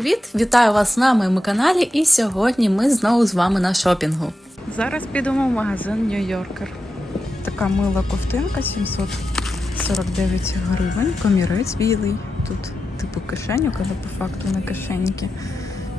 Привіт! Вітаю вас на моєму каналі, і сьогодні ми знову з вами на шопінгу. Зараз підемо в магазин Нью-Йоркер. Така мила ковтинка 749 гривень, комірець білий. Тут типу кишенюк, але по факту не кишеньки.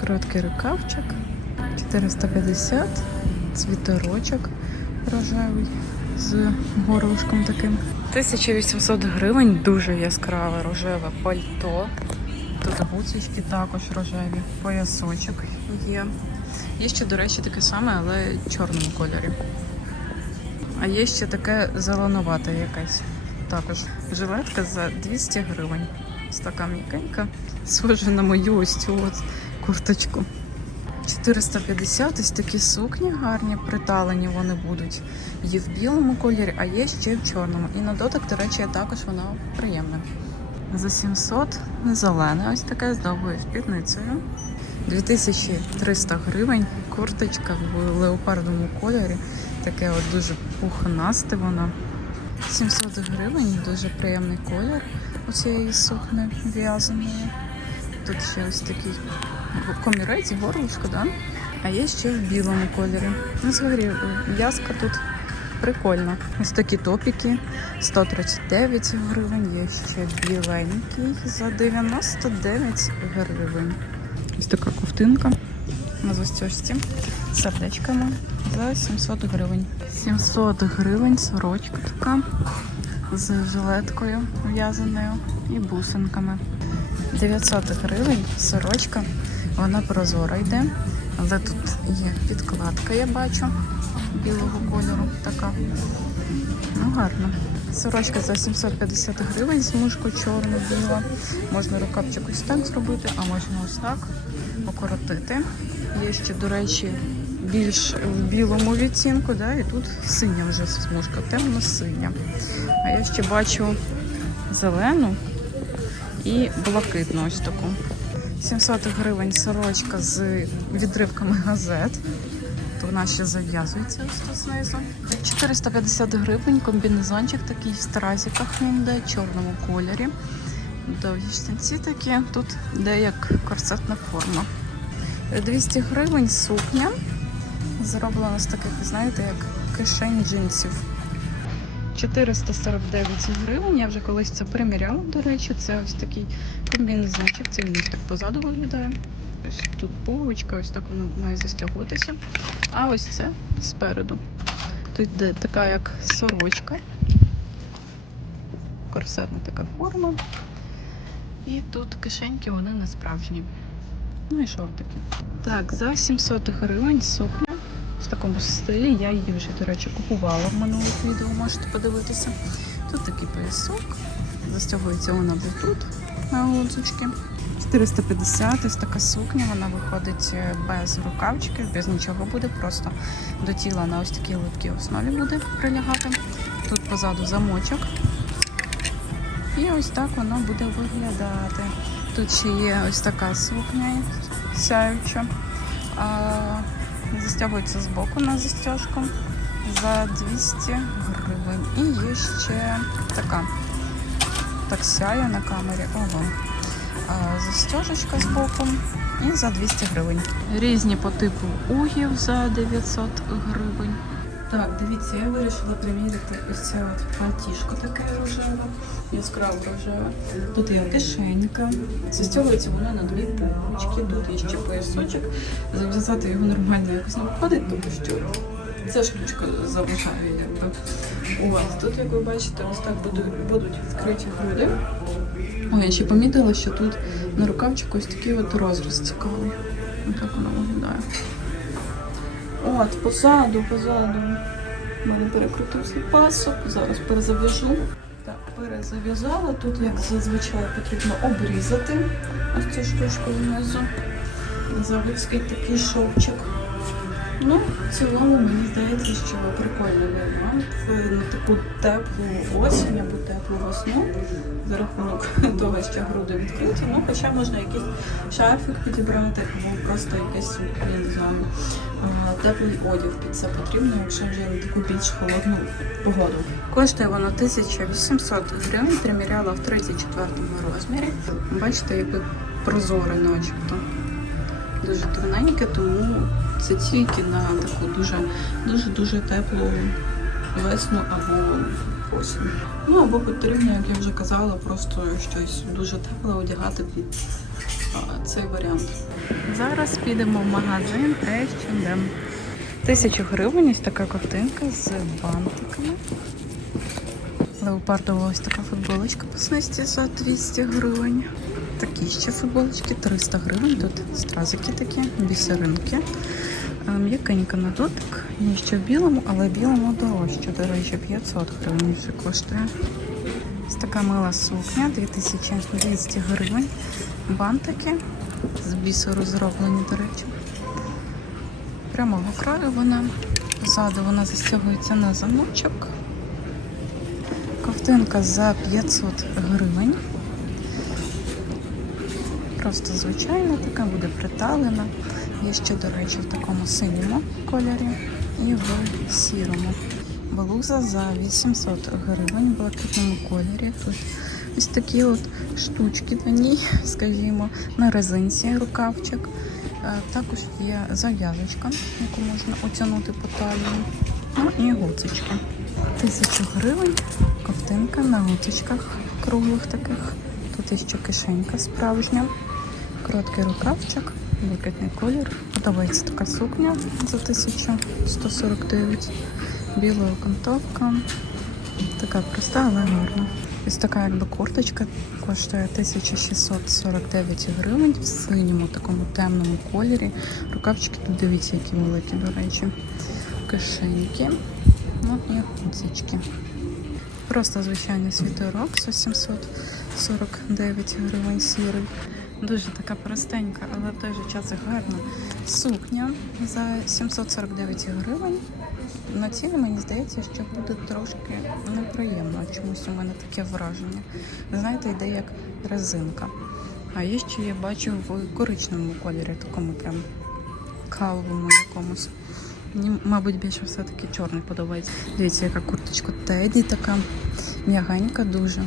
Короткий рукавчик 450, цвіторочок рожевий з горлышком таким. 1800 гривень, дуже яскраве рожеве пальто. Гуцечки також рожеві, поясочок є. Є ще, до речі, таке саме, але в чорному кольорі. А є ще таке зеленувате якесь. Також жилетка за 200 гривень. Ось така м'якенька, схожа на мою ось цю от курточку. 450 ось такі сукні гарні, приталені вони будуть. Є в білому кольорі, а є ще в чорному. І на дотик, до речі, також вона приємна. За 700 зелене, ось таке з спідницею. 2300 гривень. Курточка в леопардовому кольорі. Таке от дуже пухнасте воно. 700 гривень, дуже приємний колір у цієї сукни в'язаної. Тут ще ось такий комірець, горлышко, да? А є ще в білому кольорі. Ну, взагалі, в'язка тут прикольна. Ось такі топіки 139 гривень, є ще біленький за 99 гривень. Ось така ковтинка на застежці сердечками за 700 гривень. 700 гривень сорочка така з жилеткою в'язаною і бусинками. 900 гривень сорочка, вона прозора йде, але тут є підкладка, я бачу, білого кольору така. Ну, гарно. Сорочка за 750 гривень, смужку чорно-біла. Можна рукавчик ось так зробити, а можна ось так покоротити. Є ще, до речі, більш в білому відтінку, да, і тут синя вже смужка, темно-синя. А я ще бачу зелену і блакитну ось таку. 700 гривень сорочка з відривками газет. То вона ще зав'язується знизу. 450 гривень комбінезончик такий в стразіках він йде, чорному кольорі. Довгі штанці такі, тут йде як корсетна форма. 200 гривень сукня. Зроблена з таких, знаєте, як кишень джинсів. 449 гривень. Я вже колись це приміряла, до речі. Це ось такий комбінезончик. Це він так позаду виглядає. Ось тут пуговичка, ось так воно має застягуватися. А ось це спереду. Тут йде така як сорочка. Корсетна така форма. І тут кишеньки, вони не справжні. Ну і шортики. Так, за 700 гривень сукня в такому стилі. Я її вже, до речі, купувала в минулих відео, можете подивитися. Тут такий поясок. Застягується вона тут на гудзички. 450 ось така сукня, вона виходить без рукавчиків, без нічого буде, просто до тіла на ось такій липкій основі буде прилягати. Тут позаду замочок. І ось так воно буде виглядати. Тут ще є ось така сукня сяюча. Застягується з боку на застяжку за 200 гривень. І є ще така. Так сяє на камері. Ого. Застежечка з боку і за 200 гривень. Різні по типу угів за 900 гривень. Так, дивіться, я вирішила приміряти ось це от платіжко таке рожеве, яскраво рожеве. Тут є кишенька, застягується вона на дві пуговички, тут є ще поясочок. Зав'язати його нормально якось не виходить, тому що ця штучка заважає якби. Ось тут, як ви бачите, ось так будуть, будуть відкриті груди. Ой, я ще помітила, що тут на рукавчику ось такий от розріз цікавий. Ось так воно виглядає. От, позаду, позаду. У мене перекрутився пасок. Зараз перезав'яжу. Так, перезав'язала. Тут, як зазвичай, потрібно обрізати ось цю штучку внизу. Заводський такий шовчик. Ну, в цілому, мені здається, що прикольний варіант на таку теплу осінь або теплу весну за рахунок того, що груди відкриті. Ну, хоча можна якийсь шарфік підібрати, або просто якийсь, я не знаю, теплий одяг під це потрібно, якщо вже на таку більш холодну погоду. Коштує воно 1800 гривень, приміряла в 34 розмірі. Бачите, який прозоре, начебто. Дуже тоненьке, тому це тільки на таку дуже дуже дуже теплу весну або осінь. Ну або потрібно, як я вже казала, просто щось дуже тепле одягати під цей варіант. Зараз підемо в магазин H&M. Тисячу гривень ось така ковтинка з бантиками. Леопардова ось така футболочка по снисті за 200 гривень. Такі ще футболочки 300 гривень. Тут стразики такі, бісеринки. Е, М'якенька на дотик. Є ще в білому, але в білому дорожче. До речі, 500 гривень вже коштує. Ось така мила сукня, 2200 гривень. Бантики з бісеру зроблені, до речі. Прямого краю вона. Ззаду вона застягується на замочок. Ковтинка за 500 гривень. Просто звичайна така, буде приталена. Є ще, до речі, в такому синьому кольорі і в сірому. Блуза за 800 гривень в блакитному кольорі. Тут ось такі от штучки на ній, скажімо, на резинці рукавчик. Е, Також є зав'язочка, яку можна отягнути по талії. Ну і гуцечки. Тисячу гривень, ковтинка на гуцечках круглих таких. Тут є ще кишенька справжня, короткий рукавчик, блакитний колір. Подобається така сукня за 1149. Біла окантовка. Така проста, але гарна. Ось така якби курточка коштує 1649 гривень в синьому такому темному кольорі. Рукавчики тут дивіться, які великі, до речі. Кишеньки. Ну і гудзички. Просто звичайний світорок за 749 гривень сірий. Дуже така простенька, але в той же час гарна сукня за 749 гривень. На тілі мені здається, що буде трошки неприємно. Чомусь у мене таке враження. Знаєте, йде як резинка. А є ще я бачу в коричневому кольорі, такому прям кавовому якомусь. Мені, мабуть, більше все-таки чорний подобається. Дивіться, яка курточка Теді така м'ягенька дуже.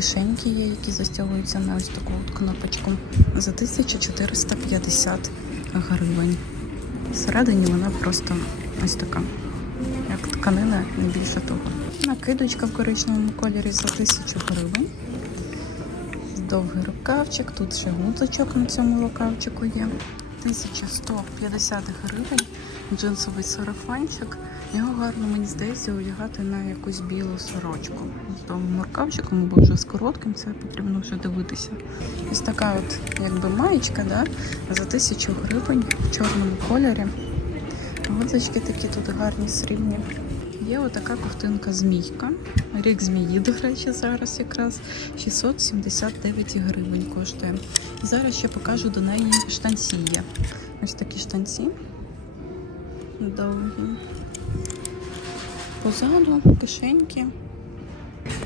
Кишеньки є, які застягуються на ось таку от кнопочку. За 1450 гривень. Всередині вона просто ось така, як тканина, не більше того. Накидочка в коричневому кольорі за 1000 гривень. Довгий рукавчик, тут ще гудзочок на цьому рукавчику є. 1150 гривень, джинсовий сарафанчик. Його гарно, мені здається, одягати на якусь білу сорочку. З довгим моркавчиком або вже з коротким, це потрібно вже дивитися. Ось така от якби маєчка, да? за 1000 гривень в чорному кольорі. Гудзочки такі тут гарні, срібні. Є отака ковтинка змійка. Рік змії, до речі, зараз якраз 679 гривень коштує. Зараз ще покажу до неї штанці є. Ось такі штанці. Довгі. Позаду кишеньки.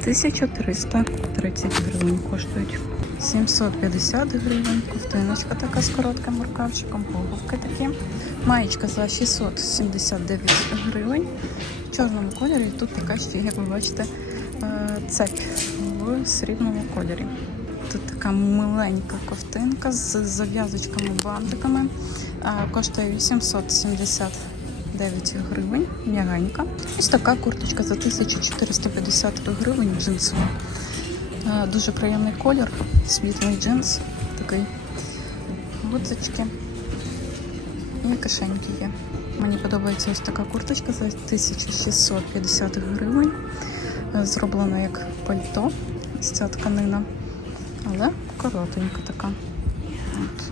1330 гривень коштують. 750 гривень. Ковтиночка така з коротким рукавчиком, пуговки такі. Маєчка за 679 гривень. В чорному кольорі тут така ще, як ви бачите, е, цепь в срібному кольорі. Тут така миленька ковтинка з зав'язочками, бантиками. Е, Коштує 879 гривень, м'ягенька. Ось така курточка за 1450 гривень джинсова. Е, Дуже приємний колір, світлий джинс, такий гудзички і кишеньки є. Мені подобається ось така курточка за 1650 гривень. Е, Зроблена як пальто, ось ця тканина, але коротенька така. От.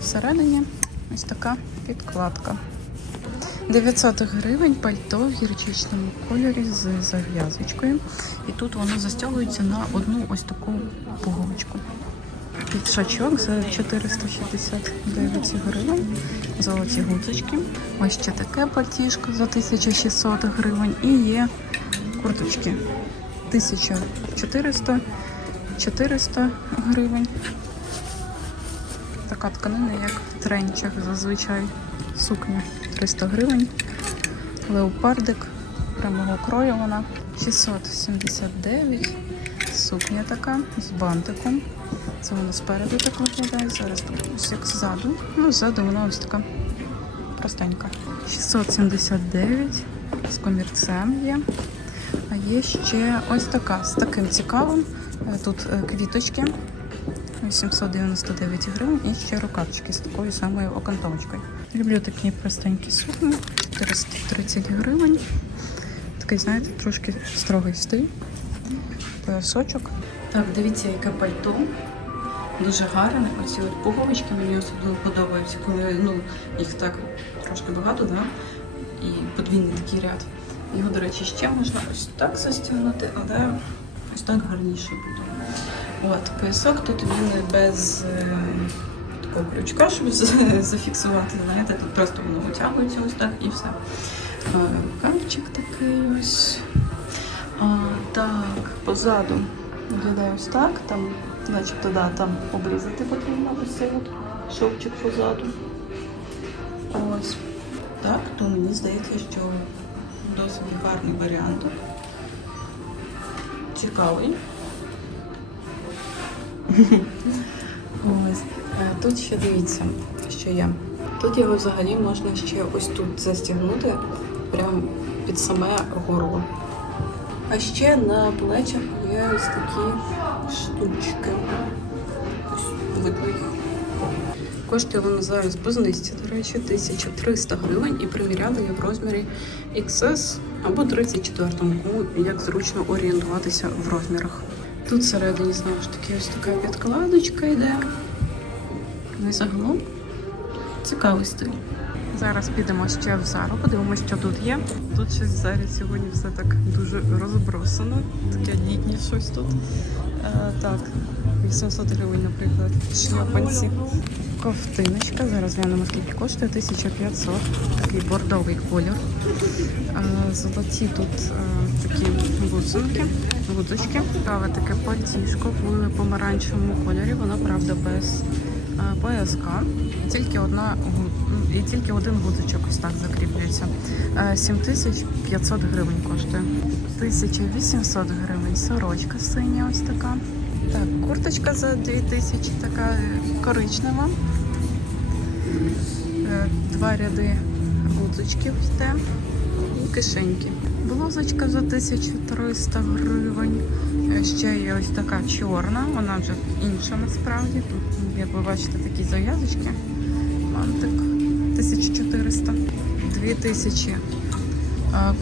Всередині ось така підкладка. 900 гривень пальто в гірчичному кольорі з зав'язочкою. І тут воно застягується на одну ось таку пуговичку. Підшачок за 469 гривень. Золоті гудзички. Ось ще таке пальтішко за 1600 гривень. І є курточки 1400 400 гривень. Така тканина, як в тренчах зазвичай. Сукня 300 гривень. Леопардик прямого крою вона 679. Сукня така з бантиком. Це вона спереду так виглядає. Зараз ось як ззаду. Ну, ззаду вона ось така простенька. 679 з комірцем є. А є ще ось така з таким цікавим. Е, Тут е, квіточки 899 гривень і ще рукавчики з такою самою окантовочкою. Люблю такі простенькі сукні, 430 гривень. Такий, знаєте, трошки строгий стиль. Поясочок. Так, дивіться, яке пальто. Дуже гарне. Оці от пуговички мені особливо подобаються, коли ну, їх так трошки багато, да? і подвійний такий ряд. Його, до речі, ще можна ось так застягнути, але ось так гарніше буде. От, поясок тут він без е, такого крючка, щоб зафіксувати. Знаєте, тут просто воно витягується ось так і все. Е, Рукавчик такий ось. А, так, позаду виглядає ось так. Там, начебто, да, там обрізати потрібно ось цей от шовчик позаду. Ось. Так, то мені здається, що досить гарний варіант. Цікавий. Е, Тут ще дивіться, що є. Тут його взагалі можна ще ось тут застігнути, прямо під саме горло. А ще на плечах є ось такі штучки. Ось видно їх. Коштує вона зараз по знижці, до речі, 1300 гривень і приміряли я в розмірі XS або 34 кому як зручно орієнтуватися в розмірах. Тут всередині знову ж таки ось така підкладочка йде. Ну і загалом цікавий стиль. Зараз підемо ще в Зару, подивимося, що тут є. Тут щось в Зарі сьогодні все так дуже розбросано. Таке літнє щось тут. Е, так, 800 гривень, наприклад, шлапанці. Ковтиночка. Зараз глянемо, скільки коштує. 1500. Такий бордовий колір. Е, Золоті тут е, такі гудзинки, гудзочки. Цікаве таке пальтішко в помаранчевому кольорі. Воно, правда, без е, пояска. Тільки одна ну, і тільки один гудзичок ось так закріплюється. Е, 7500 гривень коштує. 1800 гривень. Сорочка синя ось така. Так, курточка за 2000, така е, коричнева. Е, Два ряди гудзичків йде і кишеньки. Блузочка за 1300 гривень. Е, Ще є ось така чорна, вона вже інша насправді. Тут, як ви бачите, такі зав'язочки. Мантик 1400. 2000.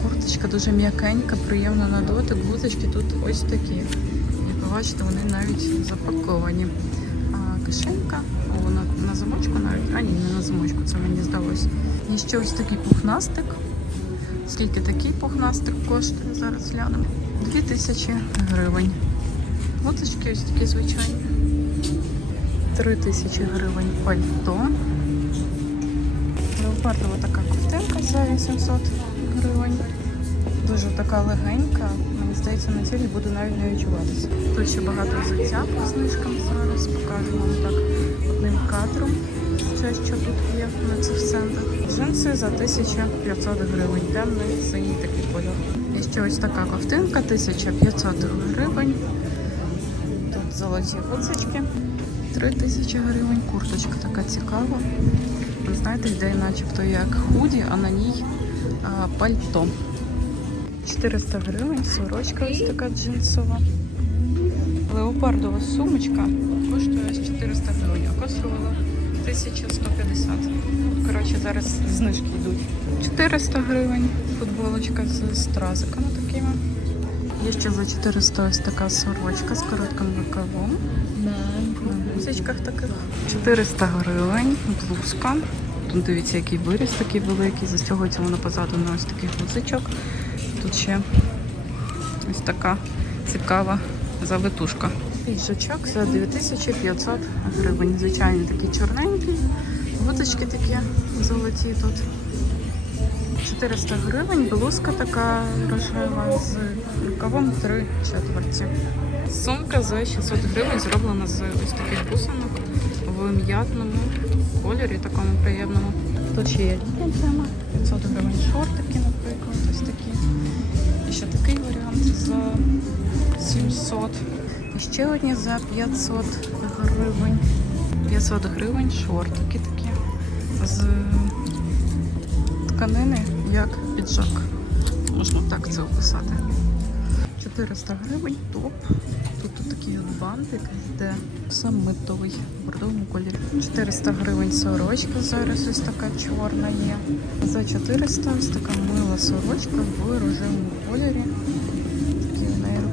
Курточка дуже м'якенька, приємна на дотик. Гудзички тут ось такі. Як ви бачите, вони навіть запаковані. Кишенька, о, вона на замочку навіть. А ні, не на замочку, це мені здалося. І ще ось такий пухнастик. Скільки такий пухнастик коштує? Зараз глянемо. 2000 гривень. Гудзички ось такі звичайні. 3000 гривень пальто. Леопардова така ковтинка за 800 гривень. Дуже така легенька. Мені здається, на тілі буде навіть не відчуватися. Тут ще багато взуття по знижкам зараз покажемо вам так одним кадром. Все, що тут є на цих центрах. Джинси за 1500 гривень. Темний синій такий кольор. І ще ось така ковтинка 1500 гривень. Тут золоті гудзички. 3000 гривень. Курточка така цікава. Ви знаєте, йде начебто як худі, а на ній а, пальто. 400 гривень, сорочка ось така джинсова. Леопардова сумочка коштує 400 гривень, а коштувала 1150. Коротше, зараз знижки йдуть. 400 гривень, футболочка з стразиками такими. Є ще за 400 ось така сорочка з коротким рукавом. На гузичках таких. 400 гривень, блузка. Тут дивіться, який виріс такий великий. Застягується воно позаду на ось таких гузичок. Тут ще ось така цікава завитушка. Піджачок за 2500 гривень. Звичайно, такий чорненький. Гудзички такі золоті тут. 400 гривень, блузка така рожева з рукавом 3 четверті. Сумка за 600 гривень зроблена з ось таких бусинок в м'ятному кольорі, такому приємному. Тут ще є тема, 500 гривень шортики, наприклад, ось такі. І ще такий варіант за 700. Ще одні за 500 гривень. 500 гривень шортики такі з тканини, як піджак. Можна так це описати. 400 гривень топ. Тут, такий бантик йде самитовий в бордовому кольорі. 400 гривень сорочка зараз ось така чорна є. За 400 ось така мила сорочка в рожевому кольорі.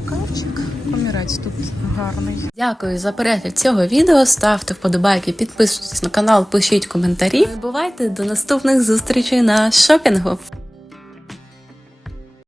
В. Комірець тут гарний. Дякую за перегляд цього відео. Ставте вподобайки, підписуйтесь на канал, пишіть коментарі. Не бувайте до наступних зустрічей на шопінгу.